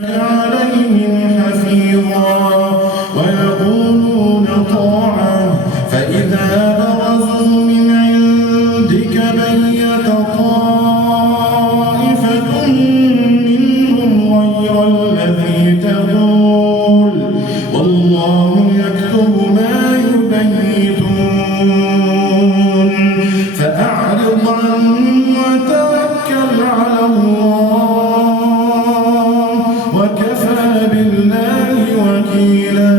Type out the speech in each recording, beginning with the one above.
عليهم حفيظا ويقولون طاعة فإذا برزوا من عندك بيت طائفة منهم غير الذي تقول والله يكتب ما يبيتون فأعرض عنهم وتوكل على الله وكفى بالله وكيلا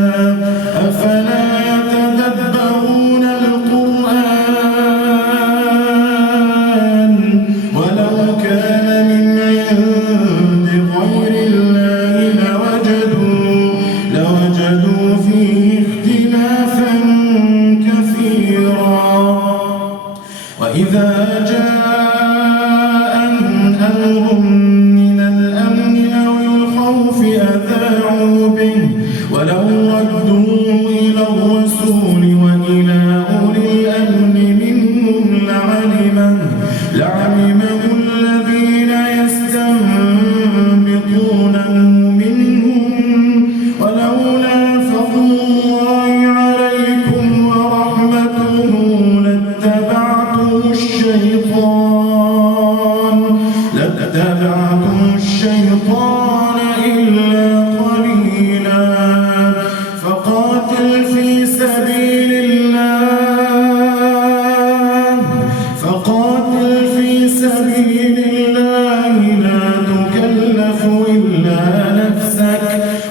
أفلا يتدبرون القرآن ولو كان من عند غير الله لوجدوا فيه اختلافا كثيرا وإذا جاءهم أمر من الأمن أو الخوف أذاعوا به ولو ردوه إلى الرسول وإلى أولي الأمر منهم لعلمه الذين يستنبطونه منهم ولولا فضل الله عليكم ورحمته لاتبعتم الشيطان إلا قليلا فقاتل في سبيل الله لا تكلف إلا نفسك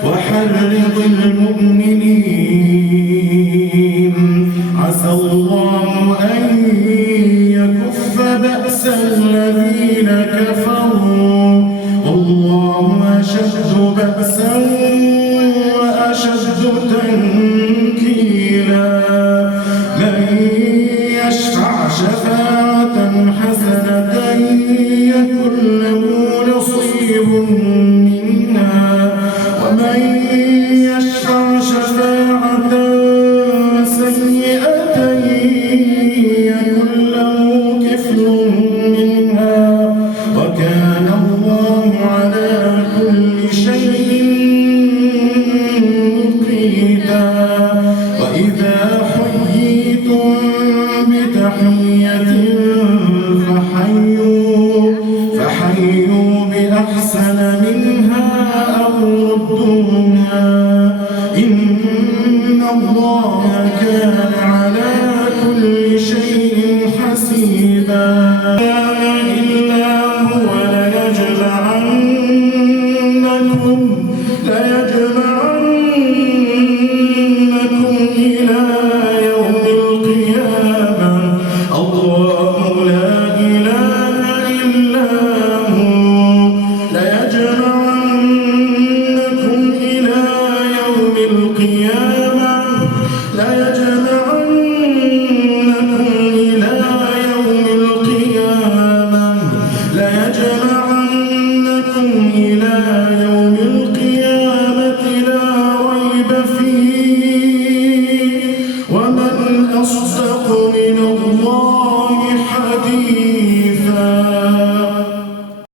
وحرض المؤمنين عسى الله أن يكف بأس الذين كفروا والله أشد بأسا وأشد تنكيلا من يشفع شفاعة حسنة يكن له نصيب منها ومن يشفع شفاعة سيئة يكن له كفل منها وكان الله على كل شيء مقيتا وإذا حييتم بتحية فحيوا بأحسن منها أو ردوها إن الله كان على كل شيء حسيبا إلا هو ليجمعنكم